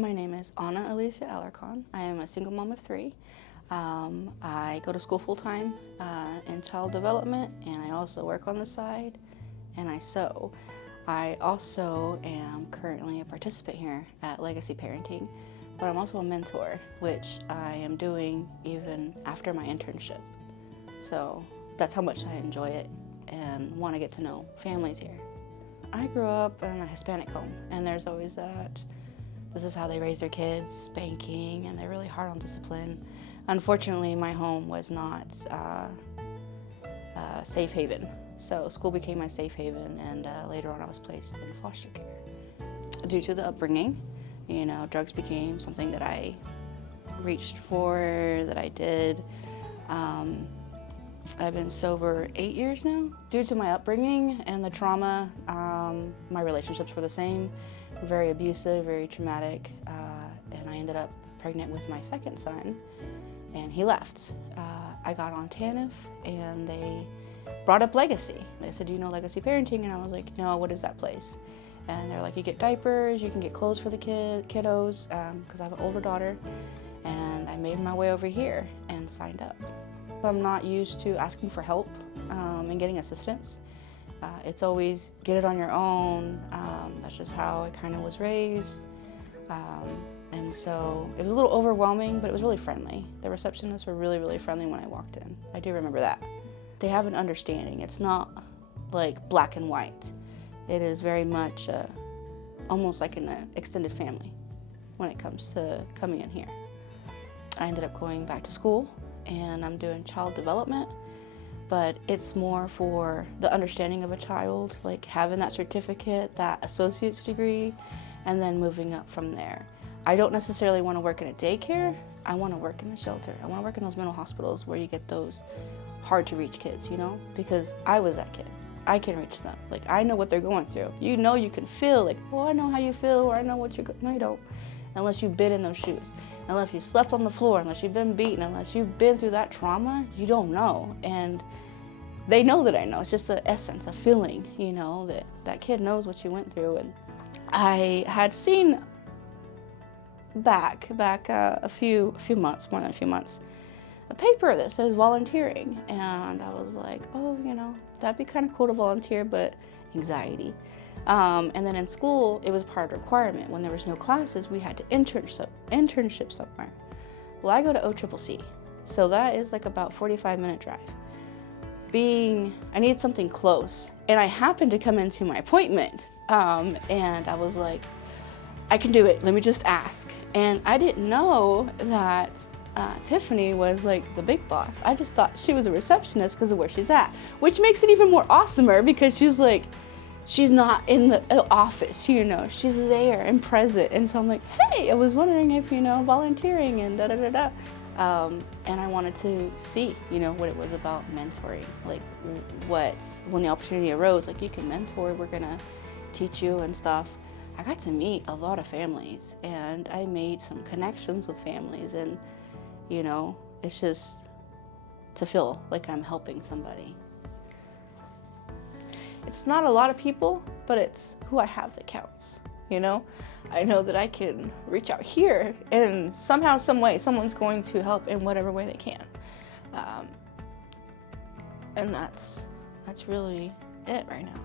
My name is Ana Alicia Alarcon. I am a single mom of 3. I go to school full-time in child development, and I also work on the side, and I sew. I also am currently a participant here at Legacy Parenting, but I'm also a mentor, which I am doing even after my internship. So that's how much I enjoy it and want to get to know families here. I grew up in a Hispanic home, and there's always that. This is how they raise their kids, spanking, and they're really hard on discipline. Unfortunately, my home was not a safe haven. So school became my safe haven, and later on I was placed in foster care. Due to the upbringing, drugs became something that I reached for, that I did. I've been sober 8 years now. Due to my upbringing and the trauma, my relationships were the same. Very abusive, very traumatic, and I ended up pregnant with my second son, and he left. I got on TANF, and they brought up Legacy. They said, "Do you know Legacy Parenting?" And I was like, "No, what is that place?" And they're like, "You get diapers, you can get clothes for the kiddos," because I have an older daughter, and I made my way over here and signed up. I'm not used to asking for help and getting assistance. It's always get it on your own. That's just how I kind of was raised. And so it was a little overwhelming, but it was really friendly. The receptionists were really, really friendly when I walked in. I do remember that. They have an understanding. It's not like black and white. It is very much almost like an extended family when it comes to coming in here. I ended up going back to school, and I'm doing child development. But it's more for the understanding of a child, like having that certificate, that associate's degree, and then moving up from there. I don't necessarily want to work in a daycare. I want to work in a shelter. I want to work in those mental hospitals where you get those hard to reach kids, because I was that kid. I can reach them. Like, I know what they're going through. You can feel like, oh, I know how you feel, or I know what no, you don't, unless you've been in those shoes. Unless you slept on the floor, unless you've been beaten, unless you've been through that trauma, you don't know. And they know that I know. It's just the essence, a feeling, that kid knows what you went through. And I had seen back a few months, more than a few months, a paper that says volunteering. And I was like, oh, that'd be kind of cool to volunteer, but anxiety. And then in school, it was part of the requirement. When there was no classes, we had to internship somewhere. Well, I go to OCCC, so that is like about 45-minute drive. I needed something close, and I happened to come into my appointment, and I was like, I can do it, let me just ask. And I didn't know that Tiffany was like the big boss. I just thought she was a receptionist because of where she's at, which makes it even more awesomer because she's not in the office, she's there and present. And so I'm like, hey, I was wondering if, volunteering and da-da-da-da. And I wanted to see, what it was about mentoring. Like when the opportunity arose, like, you can mentor, we're gonna teach you and stuff. I got to meet a lot of families, and I made some connections with families, and, it's just to feel like I'm helping somebody. It's not a lot of people, but it's who I have that counts, I know that I can reach out here, and somehow, some way, someone's going to help in whatever way they can. And that's really it right now.